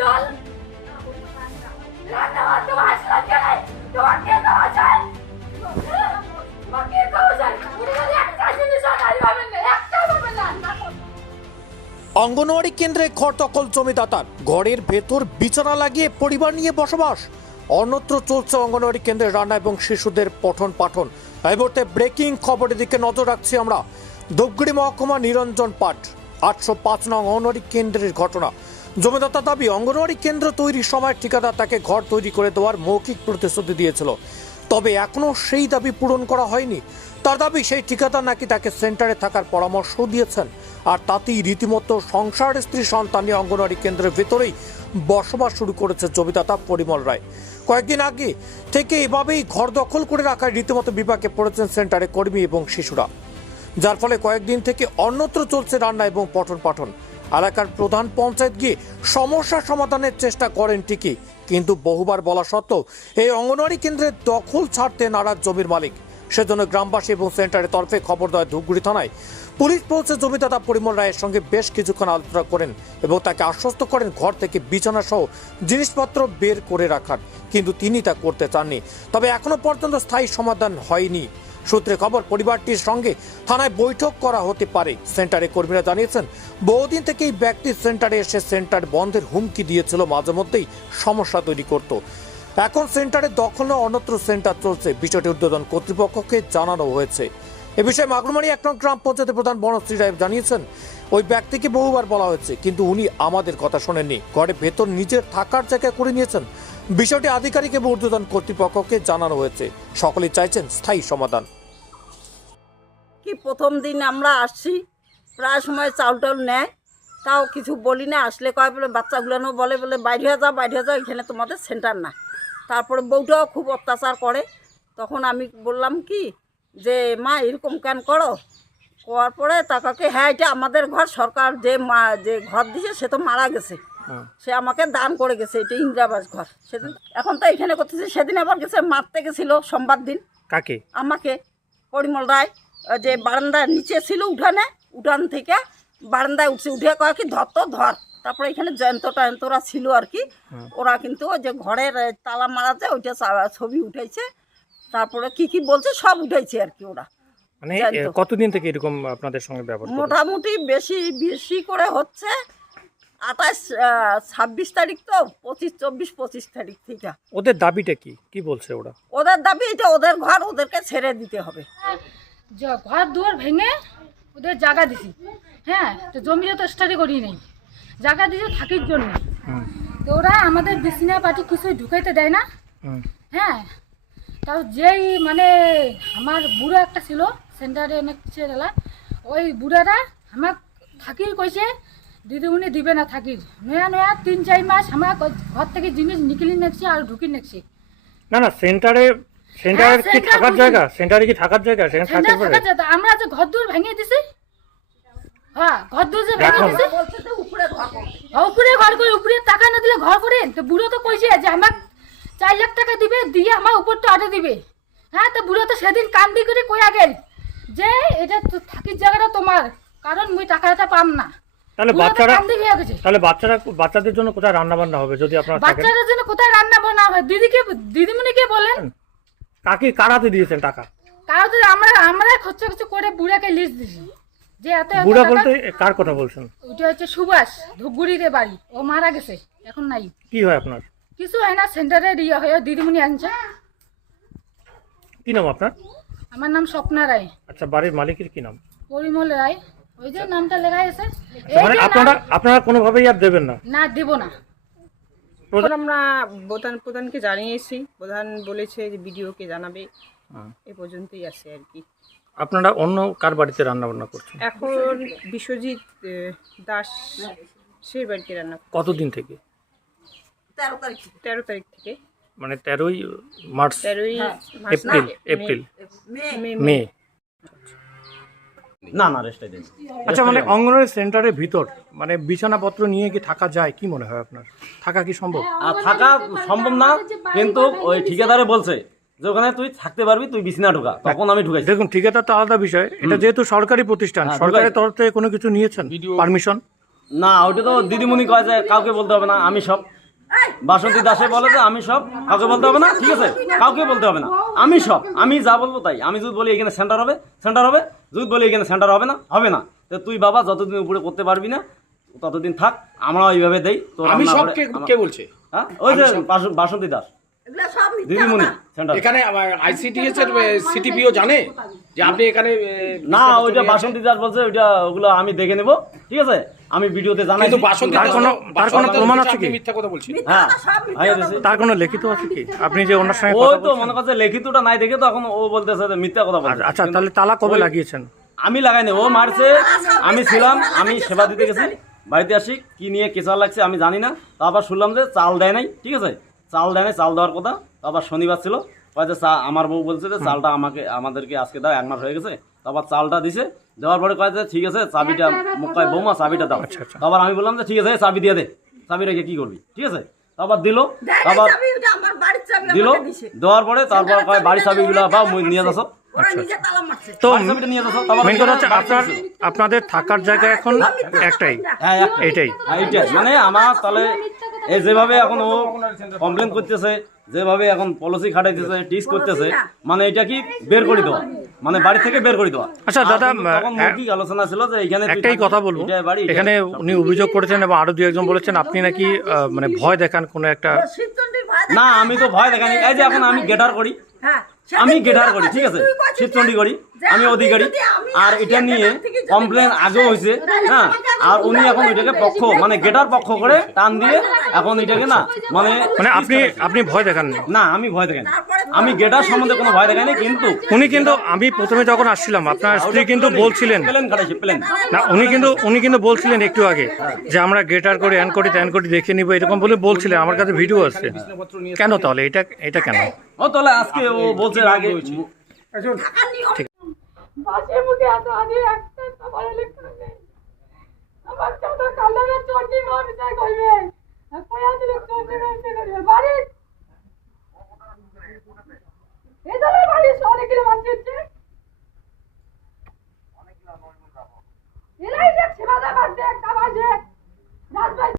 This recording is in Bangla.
না অঙ্গনওয়াড়ি কেন্দ্রে ঘর দখল জমিদাতার। ঘরের ভেতর বিছানা লাগিয়ে পরিবার নিয়ে বসবাস। অন্যত্র চলছে অঙ্গনওয়াড়ি কেন্দ্রে রান্না এবং শিশুদের পঠন পাঠন। এই মুহূর্তে ব্রেকিং খবরের দিকে নজর রাখছি আমরা। ধূপগুড়ি মহকুমা নিরঞ্জন পাঠ। আটশো পাঁচ নং অঙ্গনওয়াড়ি কেন্দ্রের ঘটনা। জমিদাতা দাবি, অঙ্গনওয়াড়ি কেন্দ্র তৈরির সময় ঠিকাদার তাকে ঘর তৈরি করে দেওয়ার মৌখিক প্রতিশ্রুতি দিয়েছিল। তবে এখনও সেই দাবি পূরণ করা হয়নি। তার দাবি, সেই ঠিকাদার নাকি তাকে সেন্টারে থাকার পরামর্শ দিয়েছেন। আর তাতেই রীতিমতো সংসার, স্ত্রী, সন্তান অঙ্গনওয়াড়ি কেন্দ্রের ভেতরেই বসবাস শুরু করেছে জমিদাতা পরিমল রায়। কয়েকদিন আগে থেকে এভাবেই ঘর দখল করে রাখায় রীতিমতো বিপাকে পড়েছেন সেন্টারে কর্মী এবং শিশুরা। যার ফলে কয়েকদিন থেকে অন্যত্র চলছে রান্না এবং পঠন পাঠন এলাকার প্রধান পঞ্চায়েত গিয়ে সমস্যা সমাধানের চেষ্টা করেন ঠিকই, কিন্তু বহুবার বলা সত্ত্বেও এই অঙ্গনওয়াড়ি কেন্দ্রের দখল ছাড়তে নারাজ জমির মালিক। সেজন্য গ্রামবাসী এবং সেন্টারের তরফে খবর দেয় ধূপগুড়ি থানায় পুলিশ পৌঁছে জমিদাতা পরিমল রায়ের সঙ্গে বেশ কিছুক্ষণ আলোচনা করেন এবং তাকে আশ্বস্ত করেন ঘর থেকে বিছানা সহ জিনিসপত্র বের করে রাখার, কিন্তু তিনি তা করতে চাননি। তবে এখনও পর্যন্ত স্থায়ী সমাধান হয়নি। সূত্রে খবর, পরিবারটির সঙ্গে থানায় বৈঠক করা হতে পারে। সেন্টারে কর্মীরা জানিয়েছেন, বহুদিন থেকে এই ব্যক্তি সেন্টারে এসে সেন্টার বন্ধের হুমকি দিয়েছিল, মাঝে মধ্যেই সমস্যা তৈরি করত। এখন সেন্টারে দখল অন্যত্র সেন্টার চলছে, বিষয়টি উদ্বোধন কর্তৃপক্ষকে জানানো হয়েছে। এ বিষয়ে মাগুরমারি এক নং গ্রাম পঞ্চায়েতের প্রধান বনশ্রী রায় জানিয়েছেন, ওই ব্যক্তিকে বহুবার বলা হয়েছে, কিন্তু উনি আমাদের কথা শোনেননি। ঘরে ভেতর নিজের থাকার জায়গা করে নিয়েছেন বিষয়টি আধিকারিক এবং ঊর্ধ্বতন কর্তৃপক্ষকে জানানো হয়েছে। সকলেই চাইছেন স্থায়ী সমাধান। কি প্রথম দিন আমরা আসছি, প্রায় সময় চাউল টাউল নেয়, তাও কিছু বলি না, আসলে কয় বলে বাচ্চাগুলো বলে বলে, বাইরে যাও বাইরে যাও, এখানে তোমাদের সেন্টার না। তারপরে বউটাও খুব অত্যাচার করে। তখন আমি বললাম কি, যে, মা, এরকম কেন করো? করার পরে তাকে হ্যাঁ এটা আমাদের ঘর, সরকার যে মা, যে ঘর দিয়েছে, সে তো মারা গেছে। সে আমাকে দান করে গেছে এটা ইন্দিরাবাস ঘর। সেদিন এখন তো এখানে করতেছে সেদিন আবার গেছে মারতে গেছিল সোমবার দিন। কাকে? আমাকে পরিমল রায় যে বারান্দার নিচে ছিল উঠানে উঠান থেকে বারান্দায় উঠছে উঠে কয় কি ধর তো ধর। তারপরে এখানে জয়ন্ত টয়ন্তরা ছিল আর কি। ওরা কিন্তু ওই যে ঘরের তালা মারাতে ওইটা ছবি উঠাইছে তারপরে কি কি বলছে সব উঠাইছে আর কি ওরা। মানে। কতদিন থেকে এরকম আপনাদের সঙ্গে ব্যবহার মোটামুটি বেশি বেশি করে হচ্ছে আঠাশ ছাব্বিশ তারিখ তো পঁচিশ চব্বিশ পঁচিশ তারিখ থেকে। ওদের দাবিটা কি? কি বলছে ওরা? ওদের দাবি এটা ওদের ঘর ওদেরকে ছেড়ে দিতে হবে। ঘর দুয়ার ভেঙে ওদের জায়গা দিছি। হ্যাঁ তো জমিটা তো স্টাডি করি নেই। জায়গা দিয়েছে থাকির জন্য। তো ওরা আমাদের বিসিনা পার্টি কিছুই ঢুকাইতে দেয় না। হ্যাঁ তাও যেই মানে আমার বুড়ো একটা ছিল সেন্টারে অনেক ছেলেলা ওই বুড়াটা আমার থাকির কইছে দিদিমণি দিবে না থাকির নয়া নয়া তিন চার মাস আমার ঘর থেকে জিনিস নিকলি নেছি আর ঢুকি নেছি না না সেন্টারে সেন্টারে কি থাকার জায়গা? সেন্টারে কি থাকার জায়গা? সেখানে থাকতে পারে। আমরা যে ঘর দুয়ার ভেঙে দিছি? হ্যাঁ ঘর দুয়ার যে ভেঙে? দিছি? বলছে তো উপরে ঘর। উপরে ঘর করে উপরে টাকা না দিলে ঘর করেন? তো বুড়ো তো কইছে যে আমার চার লাখ টাকা দিবে দিয়ে আমার উপর তো আটে দিবে। হ্যাঁ তো বুড়ো তো সেদিন কান্দি করে কইয়া গেল যে এটা থাকির জায়গাটা তোমার। কারণ মুই টাকাটা পাম না। তাহলে বাচ্চারা তাহলে বাচ্চারা বাচ্চাদের জন্য কোথায় রান্না বান্না হবে যদি আপনারা বাচ্চাদের জন্য কোথায় রান্না বান্না হয় দিদিকে দিদিমণিকে বলেন? কাকে কারাতে দিয়েছেন টাকা? কারও তো আমরা আমরা খরচা খরচা করে বুড়াকে লিস্ট দিছি। যে এত বুড়া বলতে কার কথা বলছেন? ওইটা হচ্ছে সুভাষ ধূপগুড়িতে বাড়ি। ও মারা গেছে এখন নাই। কি হয় আপনার? কিছু হয় না সেন্টারে ইয়ে হয়ে দিদিমণি আনছে। কি নাম আপনার? আমার নাম স্বপ্না রায়। আচ্ছা বাড়ির মালিকের কি নাম? পরিমল রায়। ওই যে নামটা লেখা আছে। আচ্ছা, মানে আপনারা আপনারা কোনোভাবেই আর দেবেন না? না দেব না। এখন আমরা প্রধান প্রধানকে জানিয়েছি। প্রধান বলেছে যে বিডিওকে জানাবে। এ পর্যন্তই আছে আর কি। আপনারা অন্য কার বাড়িতে রান্না বান্না করছেন? এখন বিশ্বজিৎ দাস সেই বাড়িতে রান্না কতদিন থেকে? তেরো তারিখ তেরো তারিখ থেকে। মানে তেরোই মার্চ তেরোই এপ্রিল এপ্রিল। মে মে- মে। না না রেস্টে দিন। আচ্ছা মানে অঙ্গনওয়াড়ি সেন্টারের ভিতর মানে বিছানাপত্র নিয়ে কি থাকা যায়? কি মনে হয় আপনার? থাকা কি সম্ভব? আর থাকা সম্ভব না কিন্তু ওই ঠিকাদারে বলছে যে ওখানে তুই থাকতে পারবি তুই বিছনা ঢোকা। তখন আমি ঢুকাইছি দেখুন ঠিকাদার তো আলাদা বিষয়। এটা যেহেতু সরকারি প্রতিষ্ঠান হ্যাঁ, সরকারের তরফ থেকে কোনো কিছু নিয়েছেন? পারমিশন না ওইটা তো দিদিমণি কয় যে কাউকে বলতে হবে না আমি সব বাসন্তী দাসে বলে যে আমি সব কাউকে বলতে হবে না ঠিক আছে? কাউকে বলতে হবে না। আমি সব আমি যা বলব তাই। আমি যদি বলি এখানে সেন্টার হবে সেন্টার হবে। যদি বলি এখানে সেন্টার হবে না হবে না। তো তুই বাবা যতদিন উপরে করতে পারবি না ততদিন থাক আমরা ওইভাবে দেই। তো আমি সব কে বলছে? হ্যাঁ? ওই যে বাসন্তী দাস। দিদিমণি এখানে আইসিডিএস এর সিটিপিও জানে যে আপনি এখানে না ওইটা বাসন্তী দাস বলছে ওইটা ওগুলো আমি দেখে নেব ঠিক আছে? আমি ভিডিওতে জানাই কিন্তু বাসন্তী তার দাস কোনো- তার কোনো প্রমাণ আছে কি? মিথ্যা কথা বলছেন। হ্যাঁ কথা, সব মিথ্যা হয়ে কথা গেছে। তার কোনো লিখিত আছে কি? আপনি যে ওনার সঙ্গে কথা তো মনে করছে লিখিতটা নাই দেখে তো এখন ও বলতেছে যে মিথ্যা কথা বলছে। আচ্ছা তাহলে তালা কবে লাগিয়েছেন? আমি লাগাইনি ও মারছে আমি ছিলাম আমি সেবা দিতে গেছি বাড়িতে আসি কি নিয়ে কেঁচা লাগছে আমি জানি না তারপর শুনলাম যে চাল দেয় নাই ঠিক আছে? চাল দেয় চাল দেওয়ার কথা। তারপর শনিবার ছিল। কয় যে চা আমার বউ বলছে যে চালটা আমাকে আমাদেরকে আজকে দাও এক মাস হয়ে গেছে। তারপর চালটা দিছে। দেওয়ার পরে কয় যে ঠিক আছে চাবিটা মুখায় বৌমা চাবিটা দাও। আচ্ছা, আচ্ছা। তারপর আমি বললাম যে ঠিক আছে চাবি দিয়ে দে। চাবি রেখে কি করবি? ঠিক আছে? তারপর দিল। তারপর চাবি, ওটা আমার বাড়ির চাবি দিল। দেওয়ার পরে তারপর কয় বাড়ির চাবিগুলো বা মুই নিয়ে তালা মারছে। তো নিয়ে মেন কথা হচ্ছে আপনার আপনাদের থাকার জায়গা এখন একটাই হ্যাঁ এটাই হ্যাঁ, মানে আমার তাহলে এই যেভাবে এখন ও কমপ্লেন করতেছে যেভাবে এখন পলিসি খাটাইতেছে টিস করতেছে মানে এটা কি বের করে দেওয়া? মানে বাড়ি থেকে বের করে দেওয়া? আচ্ছা, দাদা, কি মৌখিক আলোচনা ছিল যে এখানে একটাই কথা বলব। এখানে উনি অভিযোগ করেছেন এবং আরও দু একজন বলেছেন আপনি নাকি আহ, মানে ভয় দেখান কোনো একটা না আমি তো ভয় দেখানি এই যে এখন আমি গেটার করি। হ্যাঁ, আমি গেটার করি ঠিক আছে? শিবচন্ডী করি আমি অধিকারী। আর এটা নিয়ে কমপ্লেন আগেও হয়েছে হ্যাঁ? আর উনি এখন এটাকে ওইটাকে পক্ষ মানে গেটার পক্ষ করে টান দিয়ে এখন এটাকে না মানে মানে আপনি আপনি ভয় দেখান না আমি ভয় দেখেন আমি গেটার সম্বন্ধে কোনো ভয় দেখাইনি কিন্তু উনি কিন্তু আমি প্রথমে যখন আসছিলাম আপনার স্ত্রী কিন্তু বলছিলেন। প্লেন খাটাইছে প্লেন। না উনি কিন্তু উনি কিন্তু বলছিলেন একটু আগে যে আমরা গেটার করে অ্যান করি ত্যান করি দেখে নিব এরকম বলে বলছিলেন। আমার কাছে ভিডিও আছে। কেন তাহলে? এটা এটা কেন? ও তাহলে আজকে ও বলছে আগে থাকার নিয়ম মুখে এত আগে একটা সবার লেখা নেই আমার যত কালারের চটি মার দেখ சைக்கிள் வந்துச்சு